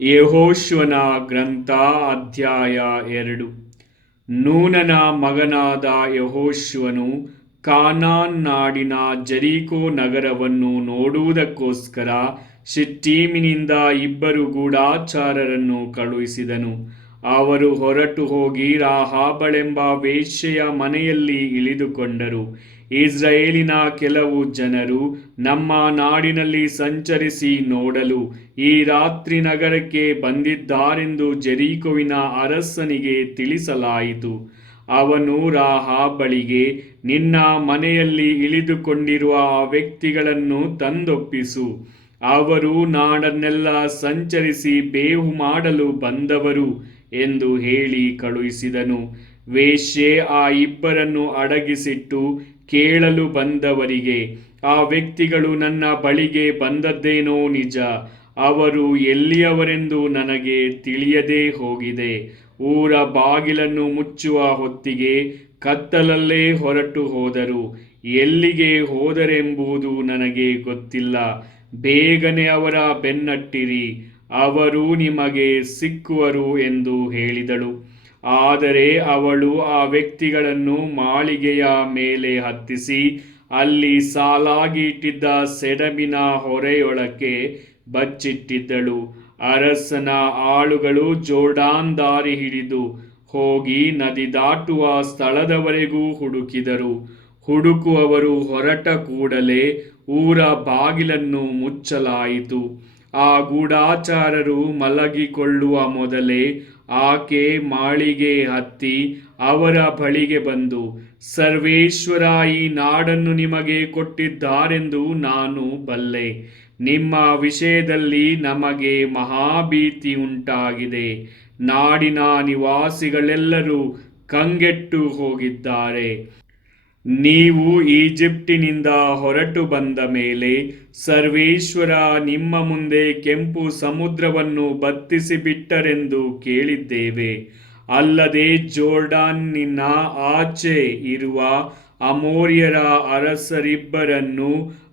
ಯೆಹೋಶುವನ ಗ್ರಂಥ ಅಧ್ಯಾಯ 2. ನೂನನ ಮಗನಾದ ಯೆಹೋಶುವನು ಕಾನಾನ್ ನಾಡಿನ ಜೆರಿಕೋ ನಗರವನ್ನು ನೋಡುವುದಕ್ಕೋಸ್ಕರ ಶಿಟ್ಟೀಮಿನಿಂದ 2 ಗೂಢಚಾರರನ್ನು ಕಳುಹಿಸಿದನು. ಅವರು ಹೊರಟು ಹೋಗಿ ರಾಹಾಬಳೆಂಬ ವೇಶ್ಯೆಯ ಮನೆಯಲ್ಲಿ ಇಳಿದುಕೊಂಡರು. ಇಸ್ರಾಯೇಲಿನ ಕೆಲವು ಜನರು ನಮ್ಮ ನಾಡಿನಲ್ಲಿ ಸಂಚರಿಸಿ ನೋಡಲು ಈ ರಾತ್ರಿ ನಗರಕ್ಕೆ ಬಂದಿದ್ದಾರೆಂದು ಜೆರಿಕೋವಿನ ಅರಸನಿಗೆ ತಿಳಿಸಲಾಯಿತು. ಅವನು ರಾಹಾಬಳಿಗೆ, ನಿನ್ನ ಮನೆಯಲ್ಲಿ ಇಳಿದುಕೊಂಡಿರುವ ಆ ವ್ಯಕ್ತಿಗಳನ್ನು ತಂದೊಪ್ಪಿಸು. ಅವರು ನಾಡನ್ನೆಲ್ಲ ಸಂಚರಿಸಿ ಬೇವು ಮಾಡಲು ಬಂದವರು ಎಂದು ಹೇಳಿ ಕಳುಹಿಸಿದನು. ವೇಶ್ಯೆ ಆ 2 ಅಡಗಿಸಿಟ್ಟು ಕೇಳಲು ಬಂದವರಿಗೆ, ಆ ವ್ಯಕ್ತಿಗಳು ನನ್ನ ಬಳಿಗೆ ಬಂದದ್ದೇನೋ ನಿಜ. ಅವರು ಎಲ್ಲಿಯವರೆಂದು ನನಗೆ ತಿಳಿಯದೇ ಹೋಗಿದೆ. ಊರ ಬಾಗಿಲನ್ನು ಮುಚ್ಚುವ ಹೊತ್ತಿಗೆ ಕತ್ತಲಲ್ಲೇ ಹೊರಟು ಹೋದರು. ಎಲ್ಲಿಗೆ ಹೋದರೆಂಬುದು ನನಗೆ ಗೊತ್ತಿಲ್ಲ. ಬೇಗನೆ ಅವರ ಬೆನ್ನಟ್ಟಿರಿ, ಅವರು ನಿಮಗೆ ಸಿಕ್ಕುವರು ಎಂದು ಹೇಳಿದಳು. ಆದರೆ ಅವಳು ಆ ವ್ಯಕ್ತಿಗಳನ್ನು ಮಾಳಿಗೆಯ ಮೇಲೆ ಹತ್ತಿಸಿ ಅಲ್ಲಿ ಸಾಲಾಗಿ ಇಟ್ಟಿದ್ದ ಸೆಡಮಿನ ಹೊರೆಯೊಳಕ್ಕೆ ಬಚ್ಚಿಟ್ಟಿದ್ದಳು. ಅರಸನ ಆಳುಗಳು ಜೋರ್ಡಾನ್ ದಾರಿ ಹಿಡಿದು ಹೋಗಿ ನದಿ ದಾಟುವ ಸ್ಥಳದವರೆಗೂ ಹುಡುಕಿದರು. ಹುಡುಕುವವರು ಹೊರಟ ಕೂಡಲೇ ಊರ ಬಾಗಿಲನ್ನು ಮುಚ್ಚಲಾಯಿತು. ಆ ಗೂಢಚಾರರು ಮಲಗಿಕೊಳ್ಳುವ ಮೊದಲೇ ಆಕೆ ಮಾಳಿಗೆ ಹತ್ತಿ ಅವರ ಬಳಿಗೆ ಬಂದು, ಸರ್ವೇಶ್ವರ ಈ ನಾಡನ್ನು ನಿಮಗೆ ಕೊಟ್ಟಿದ್ದಾರೆಂದು ನಾನು ಬಲ್ಲೆ. ನಿಮ್ಮ ವಿಷಯದಲ್ಲಿ ನಮಗೆ ಮಹಾಭೀತಿ ಉಂಟಾಗಿದೆ. ನಾಡಿನ ನಿವಾಸಿಗಳೆಲ್ಲರೂ ಕಂಗೆಟ್ಟು ಹೋಗಿದ್ದಾರೆ. ನೀವು ಈಜಿಪ್ಟಿನಿಂದ ಹೊರಟು ಬಂದ ಮೇಲೆ ಸರ್ವೇಶ್ವರ ನಿಮ್ಮ ಮುಂದೆ ಕೆಂಪು ಸಮುದ್ರವನ್ನು ಬತ್ತಿಸಿಬಿಟ್ಟರೆಂದು ಕೇಳಿದ್ದೇವೆ. ಅಲ್ಲದೆ ಜೋರ್ಡಾನಿನ ಆಚೆ ಇರುವ ಅಮೋರಿಯರ ಅರಸರಿಬ್ಬರನ್ನು,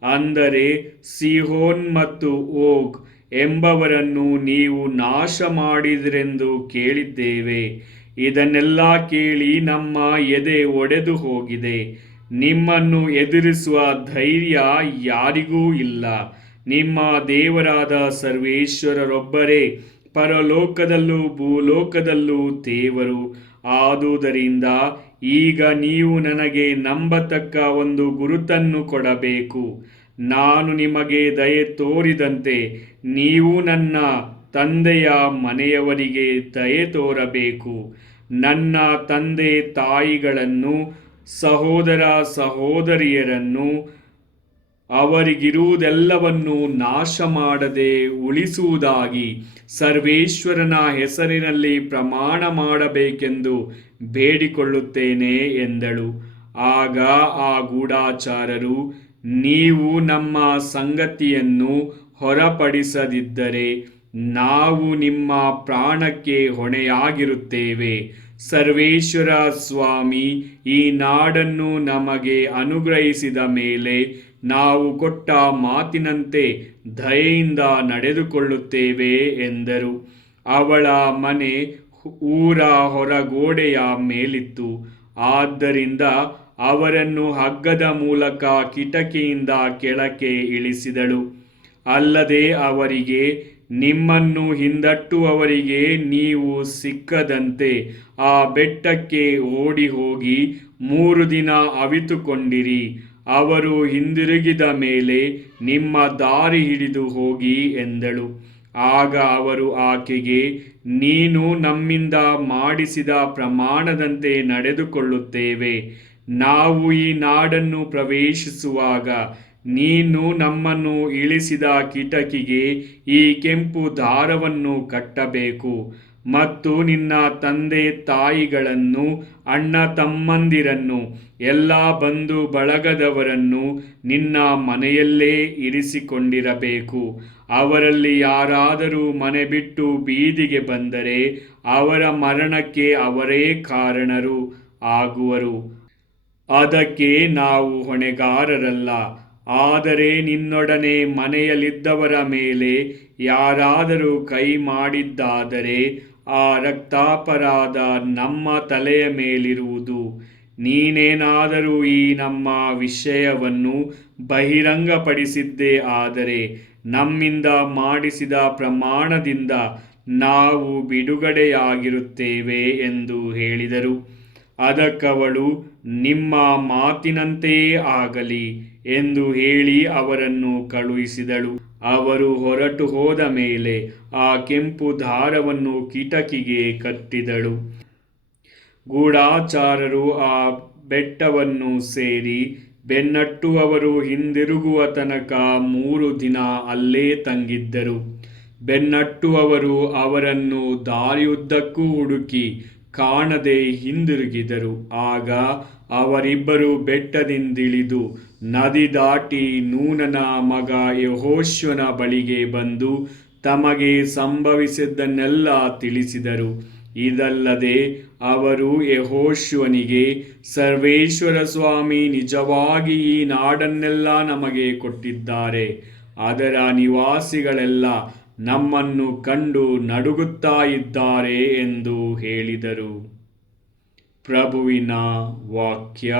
ಅಂದರೆ ಸಿಹೋನ್ ಮತ್ತು ಓಗ್ ಎಂಬವರನ್ನು ನೀವು ನಾಶ ಮಾಡಿದಿರೆಂದು ಕೇಳಿದ್ದೇವೆ. ಇದನ್ನೆಲ್ಲ ಕೇಳಿ ನಮ್ಮ ಎದೆ ಒಡೆದು ಹೋಗಿದೆ. ನಿಮ್ಮನ್ನು ಎದುರಿಸುವ ಧೈರ್ಯ ಯಾರಿಗೂ ಇಲ್ಲ. ನಿಮ್ಮ ದೇವರಾದ ಸರ್ವೇಶ್ವರರೊಬ್ಬರೇ ಪರಲೋಕದಲ್ಲೂ ಭೂಲೋಕದಲ್ಲೂ ದೇವರು. ಆದುದರಿಂದ ಈಗ ನೀವು ನನಗೆ ನಂಬತಕ್ಕ ಒಂದು ಗುರುತನ್ನು ಕೊಡಬೇಕು. ನಾನು ನಿಮಗೆ ದಯೆ ತೋರಿದಂತೆ ನೀವು ನನ್ನ ತಂದೆಯ ಮನೆಯವರಿಗೆ ದಯೆ ತೋರಬೇಕು. ನನ್ನ ತಂದೆ ತಾಯಿಗಳನ್ನು, ಸಹೋದರ ಸಹೋದರಿಯರನ್ನು, ಅವರಿಗಿರುವುದೆಲ್ಲವನ್ನು ನಾಶ ಮಾಡದೆ ಉಳಿಸುವುದಾಗಿ ಸರ್ವೇಶ್ವರನ ಹೆಸರಿನಲ್ಲಿ ಪ್ರಮಾಣ ಮಾಡಬೇಕೆಂದು ಬೇಡಿಕೊಳ್ಳುತ್ತೇನೆ ಎಂದಳು. ಆಗ ಆ ಗೂಢಚಾರರು, ನೀವು ನಮ್ಮ ಸಂಗತಿಯನ್ನು ಹೊರಪಡಿಸದಿದ್ದರೆ ನಾವು ನಿಮ್ಮ ಪ್ರಾಣಕ್ಕೆ ಹೊಣೆಯಾಗಿರುತ್ತೇವೆ. ಸರ್ವೇಶ್ವರ ಸ್ವಾಮಿ ಈ ನಾಡನ್ನು ನಮಗೆ ಅನುಗ್ರಹಿಸಿದ ಮೇಲೆ ನಾವು ಕೊಟ್ಟ ಮಾತಿನಂತೆ ದಯೆಯಿಂದ ನಡೆದುಕೊಳ್ಳುತ್ತೇವೆ ಎಂದರು. ಅವಳ ಮನೆ ಊರ ಹೊರಗೋಡೆಯ ಮೇಲಿತ್ತು. ಆದ್ದರಿಂದ ಅವರನ್ನು ಹಗ್ಗದ ಮೂಲಕ ಕಿಟಕಿಯಿಂದ ಕೆಳಕ್ಕೆ ಇಳಿಸಿದಳು. ಅಲ್ಲದೆ ಅವರಿಗೆ, ನಿಮ್ಮನ್ನು ಹಿಂದಟ್ಟುವವರಿಗೆ ನೀವು ಸಿಕ್ಕದಂತೆ ಆ ಬೆಟ್ಟಕ್ಕೆ ಓಡಿ ಹೋಗಿ 3 ದಿನ ಅವಿತುಕೊಂಡಿರಿ. ಅವರು ಹಿಂದಿರುಗಿದ ಮೇಲೆ ನಿಮ್ಮ ದಾರಿ ಹಿಡಿದು ಹೋಗಿ ಎಂದಳು. ಆಗ ಅವರು ಆಕೆಗೆ, ನೀನು ನಮ್ಮಿಂದ ಮಾಡಿಸಿದ ಪ್ರಮಾಣದಂತೆ ನಡೆದುಕೊಳ್ಳುತ್ತೇವೆ. ನಾವು ಈ ನಾಡನ್ನು ಪ್ರವೇಶಿಸುವಾಗ ನೀನು ನಮ್ಮನ್ನು ಇಳಿಸಿದ ಕಿಟಕಿಗೆ ಈ ಕೆಂಪು ದಾರವನ್ನು ಕಟ್ಟಬೇಕು ಮತ್ತು ನಿನ್ನ ತಂದೆ ತಾಯಿಗಳನ್ನು, ಅಣ್ಣ ತಮ್ಮಂದಿರನ್ನು, ಎಲ್ಲ ಬಂಧು ಬಳಗದವರನ್ನು ನಿನ್ನ ಮನೆಯಲ್ಲೇ ಇರಿಸಿಕೊಂಡಿರಬೇಕು. ಅವರಲ್ಲಿ ಯಾರಾದರೂ ಮನೆ ಬಿಟ್ಟು ಬೀದಿಗೆ ಬಂದರೆ ಅವರ ಮರಣಕ್ಕೆ ಅವರೇ ಕಾರಣರು ಆಗುವರು. ಅದಕ್ಕೆ ನಾವು ಹೊಣೆಗಾರರಲ್ಲ. ಆದರೆ ನಿನ್ನೊಡನೆ ಮನೆಯಲ್ಲಿದ್ದವರ ಮೇಲೆ ಯಾರಾದರೂ ಕೈ ಮಾಡಿದ್ದಾದರೆ ಆ ರಕ್ತಾಪರಾಧ ನಮ್ಮ ತಲೆಯ ಮೇಲಿರುವುದು. ನೀನೇನಾದರೂ ಈ ನಮ್ಮ ವಿಷಯವನ್ನು ಬಹಿರಂಗಪಡಿಸಿದ್ದೇ ಆದರೆ ನಮ್ಮಿಂದ ಮಾಡಿಸಿದ ಪ್ರಮಾಣದಿಂದ ನಾವು ಬಿಡುಗಡೆಯಾಗಿರುತ್ತೇವೆ ಎಂದು ಹೇಳಿದರು. ಅದಕ್ಕವಳು, ನಿಮ್ಮ ಮಾತಿನಂತೆಯೇ ಆಗಲಿ ಎಂದು ಹೇಳಿ ಅವರನ್ನು ಕಳುಹಿಸಿದಳು. ಅವರು ಹೊರಟು ಹೋದ ಮೇಲೆ ಆ ಕೆಂಪು ದಾರವನ್ನು ಕಿಟಕಿಗೆ ಕಟ್ಟಿದಳು. ಗೂಢಚಾರರು ಆ ಬೆಟ್ಟವನ್ನು ಸೇರಿ ಬೆನ್ನಟ್ಟುವವರು ಹಿಂದಿರುಗುವ ತನಕ 3 ದಿನ ಅಲ್ಲೇ ತಂಗಿದ್ದರು. ಬೆನ್ನಟ್ಟುವವರು ಅವರನ್ನು ದಾರಿಯುದ್ದಕ್ಕೂ ಹುಡುಕಿ ಕಾಣದೆ ಹಿಂದಿರುಗಿದರು. ಆಗ ಅವರಿಬ್ಬರು ಬೆಟ್ಟದಿಂದಿಳಿದು ನದಿ ದಾಟಿ ನೂನನ ಮಗ ಯೆಹೋಶುವನ ಬಳಿಗೆ ಬಂದು ತಮಗೆ ಸಂಭವಿಸಿದ್ದನ್ನೆಲ್ಲ ತಿಳಿಸಿದರು. ಇದಲ್ಲದೆ ಅವರು ಯೆಹೋಶುವನಿಗೆ, ಸರ್ವೇಶ್ವರ ಸ್ವಾಮಿ ನಿಜವಾಗಿ ಈ ನಾಡನ್ನೆಲ್ಲ ನಮಗೆ ಕೊಟ್ಟಿದ್ದಾರೆ. ಅದರ ನಿವಾಸಿಗಳೆಲ್ಲ ನಮ್ಮನ್ನು ಕಂಡು ನಡುಗುತ್ತಾ ಇದ್ದಾರೆ ಎಂದು ಹೇಳಿದರು. ಪ್ರಭುವಿನ ವಾಕ್ಯ.